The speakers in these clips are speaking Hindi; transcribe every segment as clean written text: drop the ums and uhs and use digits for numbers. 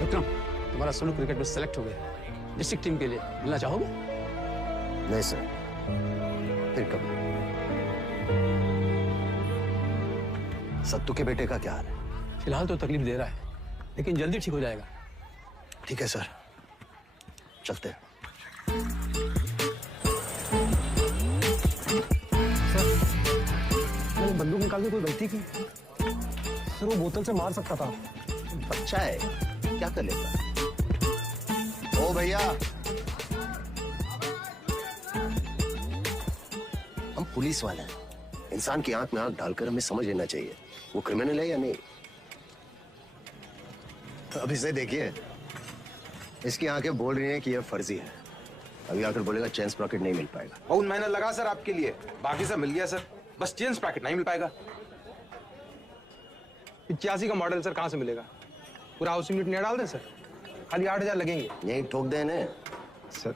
विक्रम, तुम्हारा सोनू क्रिकेट में सेलेक्ट हो गया डिस्ट्रिक्ट टीम के लिए, मिलना चाहोगे? नहीं सर, फिर कब? सत्तू के बेटे का क्या हाल है? फिलहाल तो तकलीफ दे रहा है, लेकिन जल्दी ठीक हो जाएगा। ठीक है सर, चलते हैं। मैंने बंदूक निकाल के कोई गलती की? सर वो बोतल से मार सकता था। बच्चा है, क्या कर लेता? ओ भैया, हम पुलिस वाले हैं। इंसान की आंख में आंख डालकर हमें समझ लेना चाहिए वो क्रिमिनल है या नहीं। अब इसे देखिए, इसकी आंखें बोल रही हैं कि यह फर्जी है। अभी आकर बोलेगा चेन स्प्रॉकेट नहीं मिल पाएगा। बहुत मेहनत लगा सर आपके लिए, बाकी सब मिल गया सर, बस चेन स्प्रॉकेट नहीं मिल पाएगा। 85 का मॉडल सर कहाँ से मिलेगा? पूरा हाउसिंग यूनिट नया डाल दें सर, खाली 8,000 लगेंगे। यही ठोक दे ने सर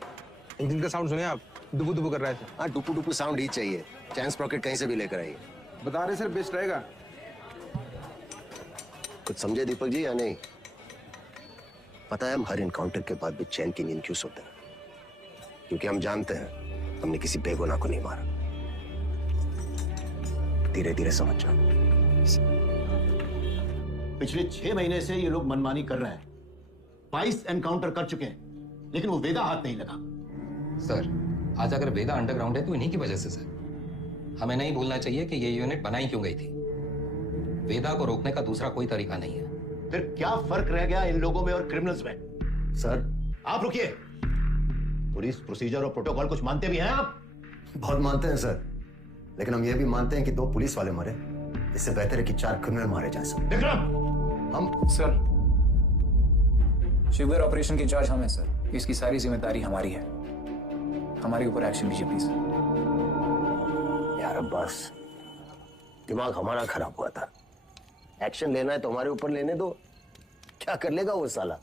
इंजन का साउंड सुने आप, दुबू दुबू कर रहा है सर। हाँ, डुपू डुपू साउंड ही चाहिए। चेन स्प्रॉकेट कहीं से भी लेकर आइए। बता रहे सर बेस्ट रहेगा। कुछ समझे दीपक जी या नहीं? पता है हम हर इनकाउंटर के बाद भी चैन की नींद क्यों सोते हैं? क्योंकि हम जानते हैं हमने किसी बेगुनाह को नहीं मारा। धीरे धीरे समझ जाओ। पिछले 6 महीने से ये लोग मनमानी कर रहे हैं। 22 एनकाउंटर कर चुके हैं, लेकिन वो वेदा हाथ नहीं लगा। सर, आज अगर वेदा अंडरग्राउंड है तो इन्हीं की वजह से सर। हमें नहीं भूलना चाहिए कि ये यूनिट बनाई क्यों गई थी। वेदा को रोकने का दूसरा कोई तरीका नहीं है। फिर क्या फर्क रह गया इन लोगों में और क्रिमिनल्स में? सर, आप रुकिए। पुलिस प्रोसीजर और प्रोटोकॉल कुछ मानते भी हैं आप? बहुत मानते हैं सर, लेकिन हम ये भी मानते हैं कि 2 पुलिस वाले मरे, इससे बेहतर है कि 4 क्रिमिनल मारे जा सके। विक्रम, हम सर, शिवगर ऑपरेशन के इंचार्ज हम हैं सर। इसकी सारी जिम्मेदारी हमारी है। हमारे ऊपर एक्शन लीजिए प्लीज। यार अब्बास, दिमाग हमारा खराब हुआ था। एक्शन लेना है तो हमारे ऊपर लेने दो। क्या कर लेगा वो साला?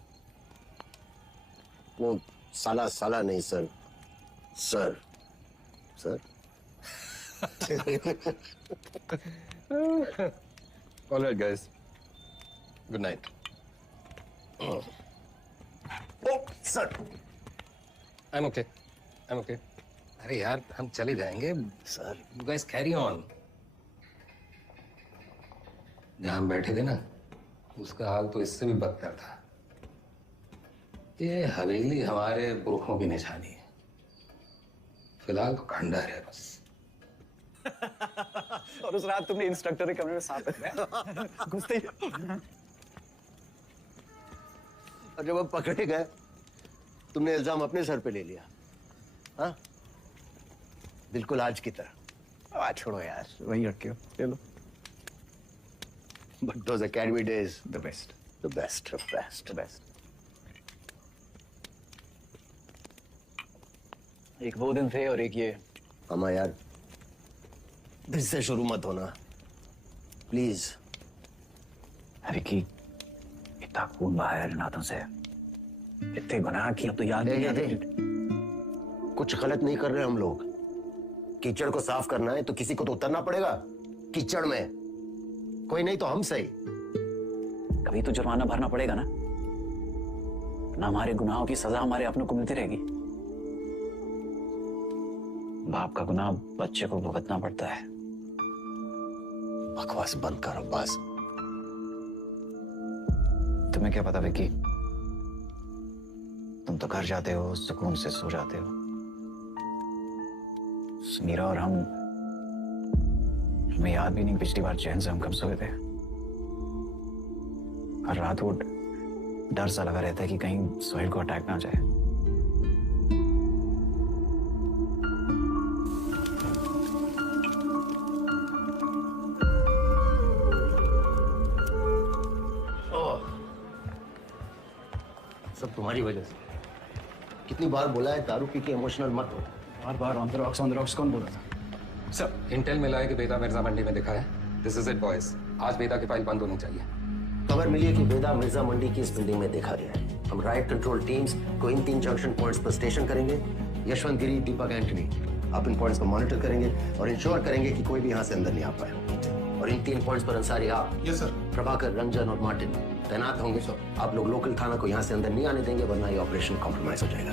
वो साला साला नहीं sir, sir sir. All right, guys. Good night. ओ sir, I'm okay. I'm okay. अरे यार, हम चले जाएंगे। Sir You guys carry on. जहाँ हम बैठे थे ना, उसका हाल तो इससे भी बदतर था। ये हवेली हमारे पुरखों की निशानी है। फिलहाल तो खंडहर है बस। और उस रात तुमने इंस्ट्रक्टर के कमरे में सांप रखा घुसते ही। और जब हम पकड़े गए, तुमने इल्जाम अपने सर पे ले लिया। हाँ, बिल्कुल आज की तरह। आ छोड़ो यार, वही रखे हो, ले लो। But those academy days, the best, the best, the best. The best. एक वो दिन थे और एक ये। अम्मा यार, फिर से शुरू मत होना प्लीज। विकी, इतना खून बहाया इन हाथों से, इतने गुनाह किया तो याद नहीं आते। कुछ गलत नहीं कर रहे हम लोग। कीचड़ को साफ करना है तो किसी को तो उतरना पड़ेगा कीचड़ में। कोई नहीं तो हम सही। कभी तो जुर्माना भरना पड़ेगा ना, ना हमारे गुनाहों की सजा हमारे अपनों को मिलती रहेगी। बाप का गुनाह बच्चे को भुगतना पड़ता है। बकवास बंद कर अब्बास। तुम्हें क्या पता विकी, तुम तो घर जाते हो, सुकून से सो जाते हो। मीरा और हमें याद भी नहीं पिछली बार चैन से हम कब सोए थे। हर रात वो डर सा लगा रहता है कि कहीं सोहेल को अटैक ना आ जाए। सब तुम्हारी वजह से। कितनी बार बोला है दारू पी के इमोशनल मत हो। बार बार ऑन द रॉक्स कौन बोल रहा था? सर, इंटेल मिला है कि वेदा मिर्जा मंडी में दिखा है। दिस इज इट बॉयज, आज वेदा की फाइल बंद होनी चाहिए। खबर मिली है कि वेदा मिर्जा मंडी की इस बिल्डिंग में देखा गया है। हम राइट कंट्रोल टीम्स को इन 3 जंक्शन पॉइंट्स पर स्टेशन करेंगे। यशवंत गिरी, दीपक एंटनी, आप इन पॉइंट्स को मॉनिटर करेंगे और इंश्योर करेंगे कि कोई भी यहाँ से अंदर नहीं आ पाए। और इन 3 पॉइंट्स पर अंसारी आप। Yes sir. प्रभाकर, रंजन और मार्टिन तैनात होंगे। आप लोग लोकल थाना को यहाँ से अंदर नहीं आने देंगे, वरना ये ऑपरेशन कॉम्प्रोमाइज हो जाएगा।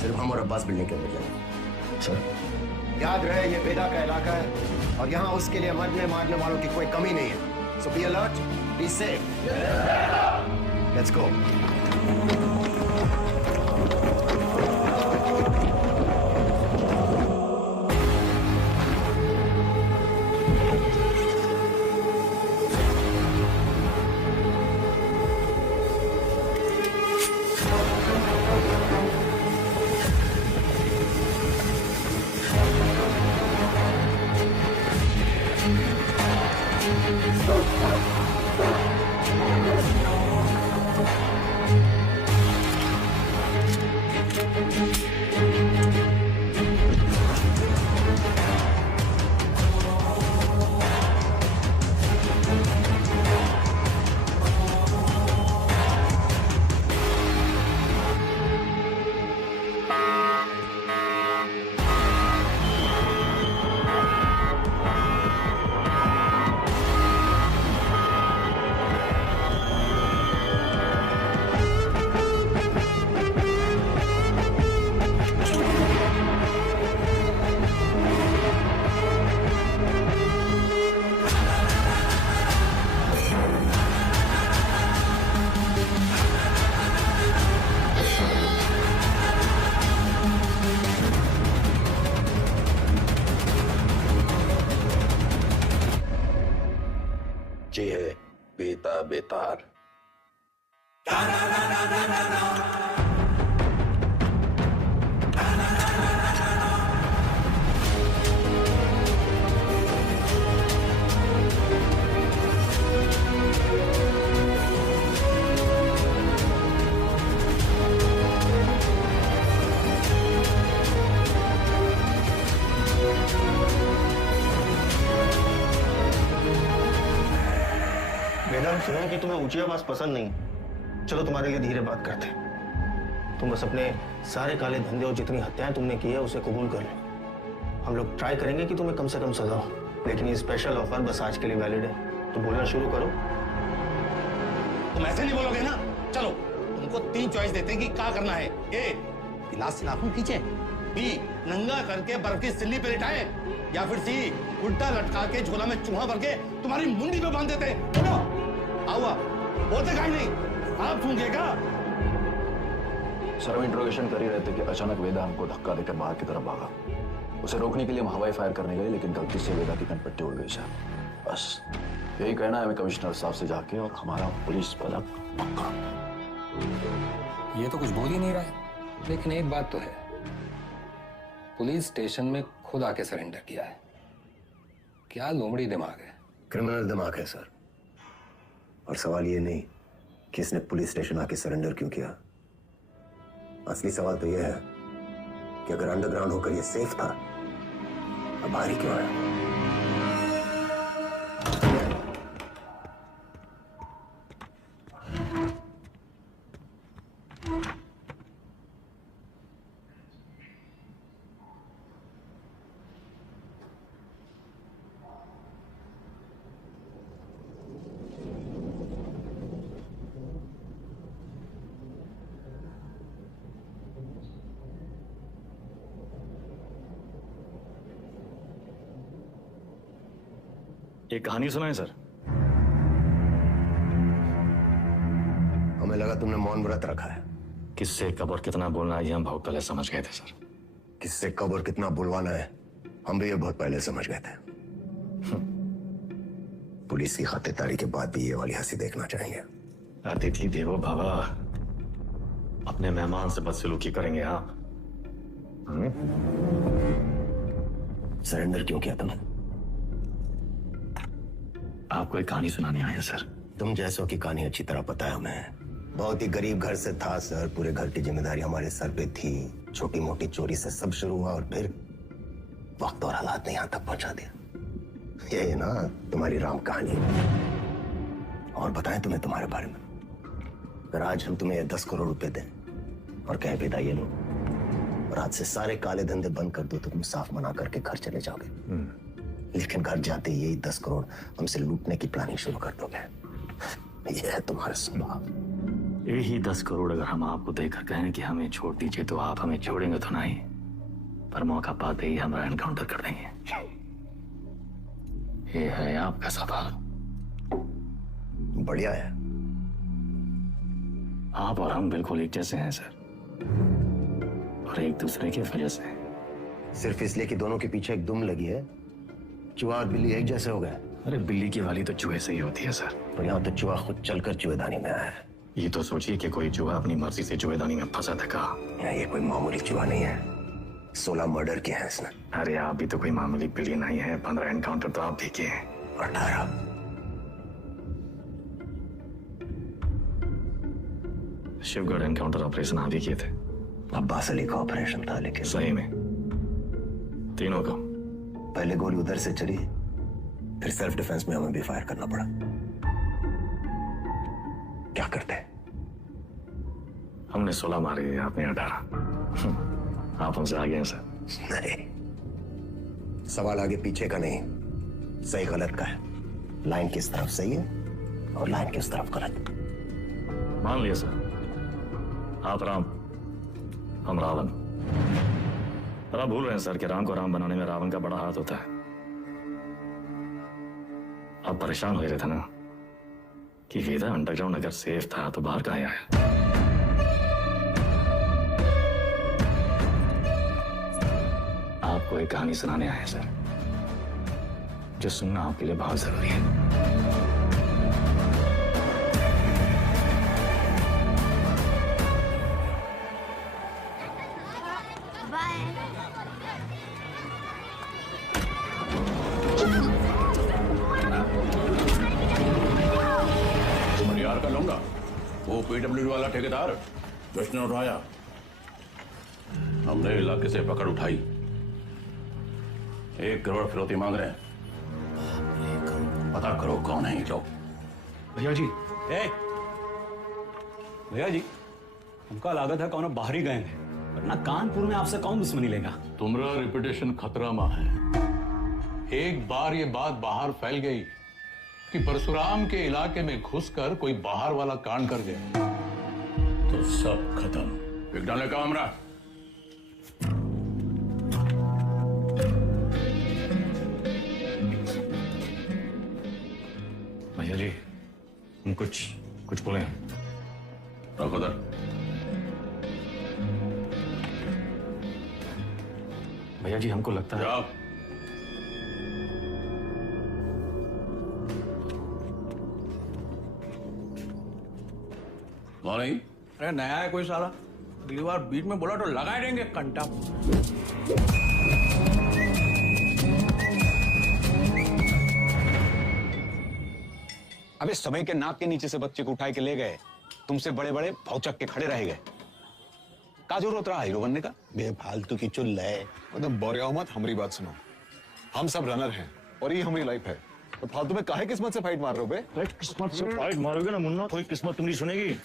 सिर्फ हम और अब्बास बिल्डिंग के अंदर जाएंगे। सर याद रहे ये वेदा का इलाका है और यहाँ उसके लिए मरने मारने वालों की कोई कमी नहीं है। So be alert, be safe. Let's go. जी है बेता बेतार। वेदा, सुना है कि तुम्हें ऊंची आवाज पसंद नहीं। चलो तुम्हारे लिए धीरे बात करते हैं। तुम बस अपने सारे काले धंधे और जितनी हत्याएं तुमने की है उसे कबूल कर लो। हम लोग ट्राई करेंगे कि तुम्हें कम से कम सजा हो, लेकिन ये स्पेशल ऑफर बस आज के लिए वैलिड है। तो बोलना शुरू करो। तुम ऐसे नहीं बोलोगे ना। चलो तुमको 3 चॉइस देते हैं कि क्या करना है। ए, गिलास से नाखून खींचे। बी, नंगा करके बर्फ की सिल्ली पे लिटाए। या फिर सी, उल्टा लटका के झोला में चूहा भर के तुम्हारी मुंडी पे बांध देते हैं। बोलो, आओ आप। बोलते काहे नहीं? आप सूंघेगा। सर हम इंट्रोगेशन कर ही रहे थे कि अचानक वेदा हमको धक्का देकर बाहर की तरफ भागा। उसे रोकने के लिए हम हवाई फायर करने गए, लेकिन गलती से वेदा की कनपट्टी उड़ गई सर। बस यही कहना है हमें कमिश्नर साहब से जाके, और हमारा पुलिस पलक पक्का। ये तो कुछ बोल ही नहीं रहा है, लेकिन एक बात तो है, पुलिस स्टेशन में खुद आके सरेंडर किया है। क्या लोमड़ी दिमाग है। क्रिमिनल दिमाग है सर। और सवाल ये नहीं कि इसने पुलिस स्टेशन आके सरेंडर क्यों किया। असली सवाल तो यह है कि अगर अंडरग्राउंड होकर यह सेफ था, अब बाहर ही क्यों आया। एक कहानी सुनाएं सर। हमें लगा तुमने मौन व्रत रखा है। किससे कब और कितना बोलना है ये हम बहुत पहले समझ गए थे सर। किससे कब और कितना बुलवाना है हम भी ये बहुत पहले समझ गए थे। पुलिस की खातिरदारी के बाद भी ये वाली हंसी देखना चाहेंगे। अतिथि देवो भव, अपने मेहमान से बदसलूकी करेंगे आप। सरेंडर क्यों किया तुमने? आपको एक कहानी सुनाने आए हैं सर। तुम जैसों की कहानी अच्छी तरह पता है हमें। बहुत ही गरीब घर से था सर। पूरे घर की जिम्मेदारी हमारे सर पे थी। छोटी मोटी चोरी से सब शुरू हुआ और फिर वक्त और हालात ने यहां तक पहुंचा दिया। ये ना तुम्हारी राम कहानी। और बताएं तुम्हें तुम्हारे बारे में। अगर आज हम तुम्हें 10 करोड़ रुपए दें और कहें बेटा ये लो, और आज से सारे काले धंधे बंद कर दो, तो तुम साफ मना करके घर चले जाओगे। लेकिन घर जाते यही 10 करोड़ हमसे लूटने की प्लानिंग शुरू कर दोगे। ये है तुम्हारा स्वभाव। यही 10 करोड़ अगर हम आपको देकर कहें कि हमें छोड़ दीजिए तो आप हमें छोड़ेंगे तो नहीं, पर मौका पाते ही हमारा एनकाउंटर कर देंगे। ये है आपका सवाल। बढ़िया है। आप और हम बिल्कुल एक जैसे हैं सर, और एक दूसरे की वजह से। सिर्फ इसलिए कि दोनों के पीछे एक दुम लगी है, चूहा और बिल्ली एक जैसे हो गए। अरे बिल्ली की वाली तो चूहे से ही होती है सर। पर यहाँ तो चूहा खुद चलकर चूहेदानी में आया है। ये तो सोचिए कि कोई चूहा अपनी मर्जी से चूहेदानी में फंसा था। ये कोई मामूली चूहा नहीं है, 16 मर्डर किए हैं इसने। अरे आप भी तो कोई मामूली बिल्ली नहीं है, 15 एनकाउंटर तो आप भी किए हैं। 18। शिवगढ़ एनकाउंटर ऑपरेशन आप भी किए थे। अब्बास अली का ऑपरेशन था, लेकिन सही में तीनों का। पहले गोली उधर से चली, फिर सेल्फ डिफेंस में हमें भी फायर करना पड़ा। क्या करते हैं? हमने 16 मारे, आपने 18। आप हमसे आगे हैं सर। नहीं, सवाल आगे पीछे का नहीं, सही गलत का है। लाइन किस तरफ सही है और लाइन किस तरफ गलत। मान लिया सर, आप राम, हम रावण। पर आप भूल रहे हैं सर कि राम को राम बनाने में रावण का बड़ा हाथ होता है। आप परेशान हो रहे थे ना कि वेदा अंडरग्राउंड अगर सेफ था तो बाहर कहाँ आया। आपको एक कहानी सुनाने आए हैं सर, जो सुनना आपके लिए बहुत जरूरी है। मनियार का लौंडा, वो पीडब्ल्यूडी वाला ठेकेदार जिसने उठाया, हमने इलाके से पकड़ उठाई। 1 करोड़ फिरौती मांग रहे हैं। पता करो कौन है ये लोग। भैया जी, भैया जी, हमका लागत है कौन बाहरी गए हैं, वरना कानपुर में आपसे कौन दुश्मनी लेगा। तुम्हारा रेपुटेशन खतरा में है। एक बार ये बात बाहर फैल गई कि परशुराम के इलाके में घुसकर कोई बाहर वाला कांड कर गया तो सब खत्म। एक डाले का हमरा। भैया जी, हम कुछ बोले। रखो उधर। भैया जी, हमको लगता है। जाओ। कौन है? अरे नया है कोई साला, अगली बार बीच में बोला तो लगा देंगे कंटा। अबे समय के नाक के नीचे से बच्चे को उठाए के ले गए, तुमसे बड़े बड़े भौचक के खड़े रह गए। का जरूरत रहा हीरो बनने का? बेफालतू की चुल है। मतलब बोरियाओ मत, हमारी बात सुनो। हम सब रनर हैं और ये हमारी लाइफ है, तो फालतू में काहे किस्मत से फाइट मार रहे हो बे? किस्मत से फाइट मारोगे ना मुन्ना, कोई किस्मत तुम्हारी सुनेगी।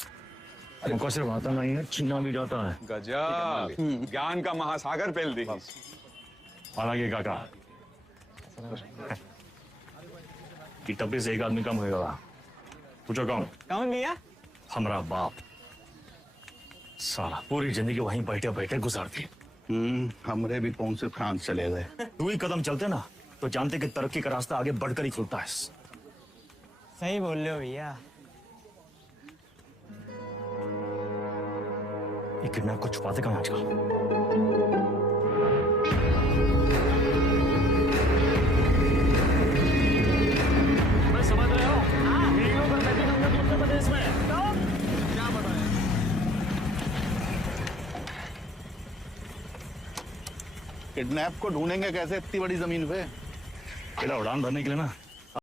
हमको सिर्फ आता नहीं है, छीना भी जाता है। गजब, ज्ञान का महासागर फैल दी। हालांकि काका कि टप्पे से एक आदमी कम होगा। पूछो कौन? कौन भैया? हमारा बाप। साला पूरी जिंदगी वहीं बैठे बैठे गुजार दी। हमरे भी कौन से फ्रांस चले गए। 2 ही कदम चलते ना तो जानते कि तरक्की का रास्ता आगे बढ़कर ही खुलता है। सही बोल रहे हो भैया। ये किडनैप को छुपाते कहाँ आजकल? मैं समझ रहा हूँ। उत्तर प्रदेश में क्या बताएं? किडनैप को ढूंढेंगे कैसे इतनी बड़ी जमीन पे? पहला उड़ान भरने के लिए ना